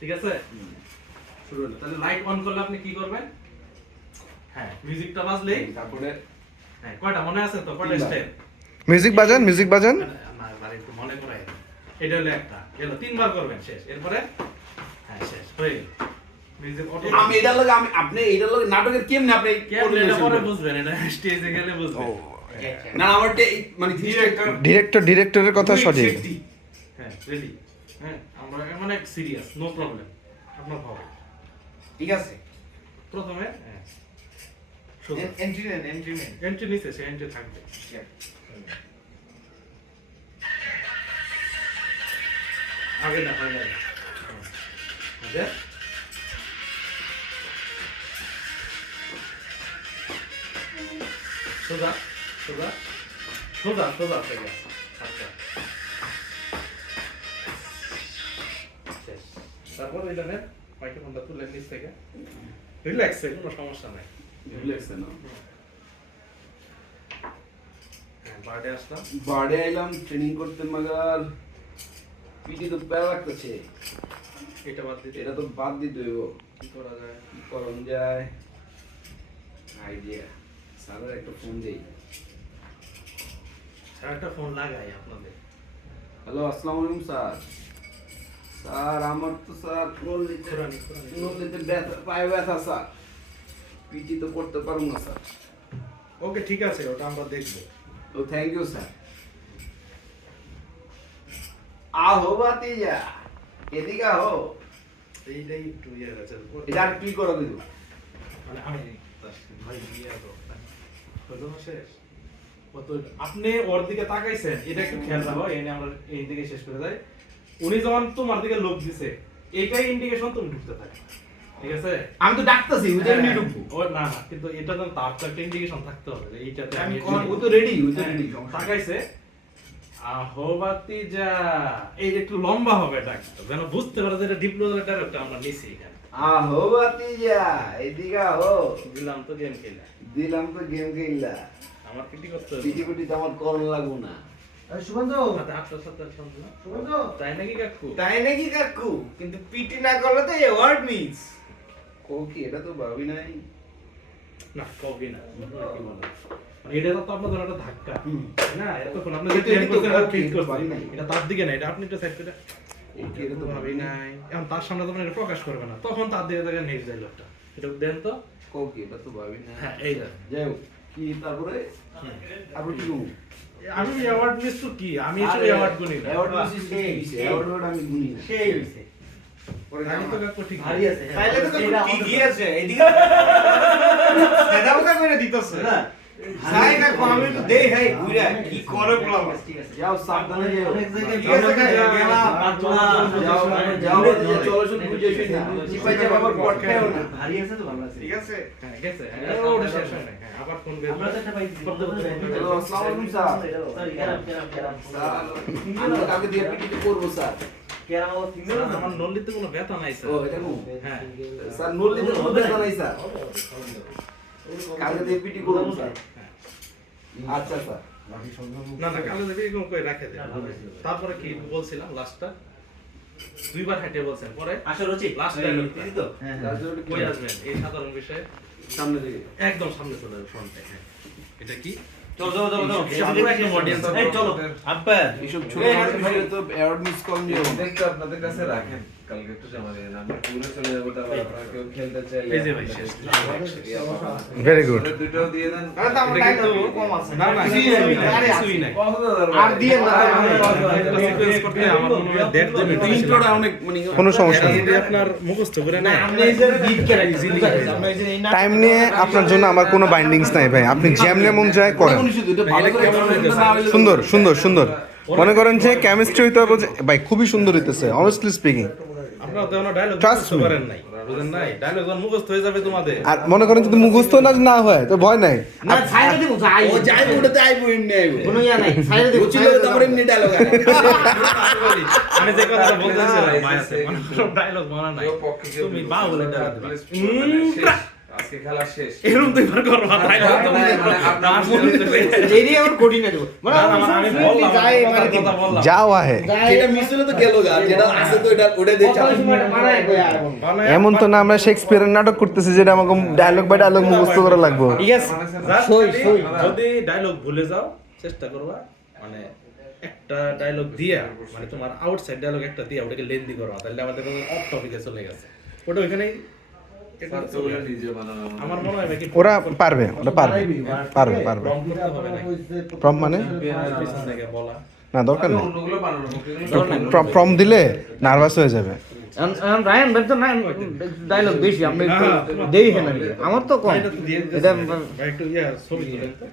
ঠিক আছে, শুরু হলো। তাহলে লাইট অন করলে আপনি কি করবেন? হ্যাঁ, মিউজিকটা বাজলেই তারপরে হ্যাঁ, কয়টা মনে আছে তো? কয়টা স্টেপ? মিউজিক বাজান না, মানে একটু মনে করাই। এটা হলো একটা, গেল 3 বার করবেন, শেষ। এরপরে হ্যাঁ, শেষ হয়ে গেল। Music auto. আমি এটার লগে আপনি এটার লগে নাটকের কেমনে আপনি কেমন এটা পরে বুঝবেন, এটা স্টেজে গেলে বুঝবেন। না আমার মানে ডিরেক্টরের কথা সঠিক। হ্যাঁ, রেডি। হ্যাঁ, আমরা মানে সিরিয়াস, নো প্রবলেম। আপনার হবে। ঠিক আছে প্রথমে হ্যাঁ, এন্ট্রি নেন এন্ট্রি নিচে, সে এন্ট্রি থাকবে। আগে না হয় না। আচ্ছা, সোজা সোজা সোজা সোজা থেকে আচ্ছা, শেষ। তারপর ওই জন্য মাইক্রোফোনটা তুলে নিচ থেকে রিল্যাক্সে, কোনো সমস্যা নাই। রিল্যাক্সে না হ্যাঁ, বার্ডে আসলাম। বাড়ি আইলাম ট্রেনিং করতে, মাগার পিটি তো প্যারা লাগতেছে। এটা বাদ দিতে এটা তো বাদ দিতে হইব। কি করা যায়? কি করণ যায় আইডিয়া। স্যারের একটা ফোন দেই। স্যার একটা ফোন লাগাই আপনাদের। হ্যালো, আসসালামু আলাইকুম স্যার। স্যার আমার তো স্যার কোরআন। নদীতে ব্যথা, পায়ে ব্যথা স্যার। পিটি তো করতে পারবো না স্যার। ওকে, ঠিক আছে, ওটা আমরা দেখবো। তো থ্যাংক ইউ স্যার। আহো বাতিজা, এদিকে আহো। এইটাই একটু ইয়ে আছে। এটা আর কি করো কিন্তু? মানে আমি ভাই ইয়ে তো হলো না শেষ। কত আপনি ওর দিকে তাকাইছেন, এটা একটু খেয়াল রাখো। এনে আমরা এই দিকে শেষ করে যাই। উনি যখন তোমার দিকে লোক দিছে, এইটাই ইন্ডিকেশন তুমি ঢুকতে থাকো। ঠিক আছে, আমি তো ডাকতেছি, ওই যে এমনি ঢুকবো। ও না না, কিন্তু এটা তো তার তো একটা ইন্ডিকেশন থাকতে হবে। এইটাতে আমি ও তো রেডি, ওই তো হ্যাঁ, রেডি। তাকাইছে। আহোবাতি যা, এই একটু লম্বা হবে ডাকটা, যেন বুঝতে পারে যে এটা ডিপ্লোমাটার একটা আমরা নিছি এখানে। আহো বাতিজা, এদিকে আহো। দিলাম তো গেম খেলা, দিলাম তো গেম খেললা। আমার পিটি করতে হবে। পিটি পিটি তো আমার করণ লাগবো না। সুগন্ধ সাথে আপনার সাথে শুনছো না? সুগন্ধ তাই নাকি কাকু? তাই নাকি কাকু? কিন্তু পিটি না করলে তো অ্যাওয়ার্ড মিস। ও কি, এটা তো ভাবি নাই। না, কবি না। কি বলে? মানে এটা তো আপনার জন্য একটা ধাক্কা। হুম। না, এতক্ষণ আপনি যে কিন্তু প্ল্যান এটা তো করছেন আর কবি, ফিট করছেন। ভাবি নাই। এটা তার দিকে না, এটা আপনি একটু সাইড করে। ওকে, এটা তো ভাবি নাই। এখন তার সামনে তো আপনি এটা প্রকাশ করবে না। তখন তার দিকে তাকে নেক্সট ডায়লগটা। এটা দেন তো। ওকে, এটা তো ভাবি না। হ্যাঁ, এইটা। যাই হোক, কি তারপরে তারপর কি করবো? আমি অ্যাওয়ার্ড মিস তো কি? আমি এসব অ্যাওয়ার্ড গুনি না। অ্যাওয়ার্ড মিস কি? অ্যাওয়ার্ড আমি গুনি না। সেই হইছে। আমি তো কাকু ঠিক ভারী আছে। না। তাইলে তো কাকু ঠিকই আছে। এদিকে সেটা ওটা করে দিতেছে না। সাই কাকু আমি তো দেই হাই ঘুরে কি করে বললাম। ঠিক আছে। যাও সাবধানে যাও। অনেক জায়গায় ঠিক আছে গেলাম। যাও যাও, চলো শুন বুঝে শুন। চিপাই যাও, আবার পট খাও না। ভারী আছে তো ভালো আছে। ঠিক আছে। হ্যাঁ, গেছে। হ্যাঁ, ওটা শেষ হয় না। হ্যাঁ, আবার ফোন আমরা তো একটা পাইছি। হ্যালো, আসসালামু আলাইকুম স্যার। সরি গেলাম। স্যার, আমি তো কালকে দিয়ে পিটি করবো স্যার। কেরাম ও ফিমেল স্যার, আমার নলিতে কোনো ব্যথা নাই স্যার। ও এটা কো? হ্যাঁ। স্যার নলি তো হবে না স্যার। কালকে দিয়ে পিটি করবো স্যার। আচ্ছা স্যার। না না, কালো দেখে এরকম করে রাখে দেন। তারপরে কি বলছিলাম লাস্টটা? দুইবার হেঁটে বলছেন, পরে আসলে রুচি লাস্ট দিদি তো হ্যাঁ রাজনীতি কই আসবেন এই সাধারণ বিষয়ে? সামনে দিকে। একদম সামনে চলে যাবে, ফ্রন্টে। হ্যাঁ, এটা কি? চলো চলো চলো চলো সামনে একদম audience এই চলো আব্বা এইসব ছোটখাটো বিষয়ে তো অ্যাওয়ার্ড মিস কম নিও। দেখতে আপনাদের কাছে রাখেন, কালকে একটু জমা দিয়ে আমি পুরো চলে যাবো। তারপর আপনারা কেউ খেলতে চাইলে এই যে ভাই শেষ। Very good. দুটোও দিয়ে দেন। আরে তো আমার টাইম তো কম আছে না না, কিছুই নাই। আর দিয়ে না সিকোয়েন্স করতে আমার মনে হয় 1.5-2 মিনিট বেশি ইন্ট্রোটা লাগবে। অনেক মানে কোনো সমস্যা এটা নেই। যদি আপনার মুখস্থ করে না নেয়, আপনি এই যে গিফট করে ইজিলি আমরা এই যে এই না টাইম নিয়ে আপনার জন্য আমার কোনো বাইন্ডিংস নাই ভাই, আপনি যেমনে মন চায় করেন। এটা ভালো করে কেমন হইতেছে? না হইলে- সুন্দর সুন্দর সুন্দর। মনে করেন যে কেমিস্ট্রি হইতে হবে ভাই, খুবই সুন্দর হইতেছে অনেস্টলি স্পিকিং। আপনারা তো এখনো ডায়লগ Trust মুখস্থ me. করেন নাই, বুঝেন নাই? ডায়লগ যখন মুখস্থ হয়ে যাবে তোমাদের, আর মনে করেন যদি মুখস্থ না হয় তো ভয় নাই। না সাইডে দিব যাই ও যাইবো, ওটাতে আইবো, এমনি আইবো। কোনো ইয়া নাই সাইডে দিব বুঝছিল তো আমার এমনি ডায়লগ আছে। আমি যে কথাটা বলতেছিলাম ভাই আছে, মানে ডায়লগ মনে নাই। কেউ পক্ষে কেউ তুমি বিপক্ষে বা বলে বলে ডায়লগ please, দিবা। শেষ। আজকে খেলা শেষ এরকম তুই বার করবা তাই না এরই আমার কঠিন আছে মানে আমি বললাম যায় মানে কথা বললাম যাও আহে এটা মিস হলে তো গেল গা যেটা আছে তো এটা ওটা দিয়ে চালাই মানায় কই আর মানে এমন তো না আমরা শেক্সপিয়ারের নাটক করতেছি যেটা আমাকে ডায়লগ বাই ডায়লগ মুখস্থ করা লাগবে ঠিক আছে যার সই, যদি- সই। যদি ডায়লগ ভুলে যাও চেষ্টা করবা মানে একটা ডায়লগ দিয়া মানে তোমার আউটসাইড ডায়লগ একটা দিয়া ওটাকে লেন্দি করবা তাহলে আমাদের অফ টপিকে চলে গেছে ওটা ওইখানেই ছাত্রগুলো নিজে বানানো আমার মনে হয় নাকি ওরা পারবে পারবে পারবে প্রম করতে হবে নাকি প্রম মানে পিছন থেকে বলা না দরকার নেই অন্যগুলো বানানো মুখগুলো প্রম দিলে নার্ভাস হয়ে যাবে রায়ন ভাই তো না ডায়লগ বেশি আমরা একটু দেই হেন আমার তো কম এটা তো দিয়ে এটা ভাই একটু ছবি তুলেন তো।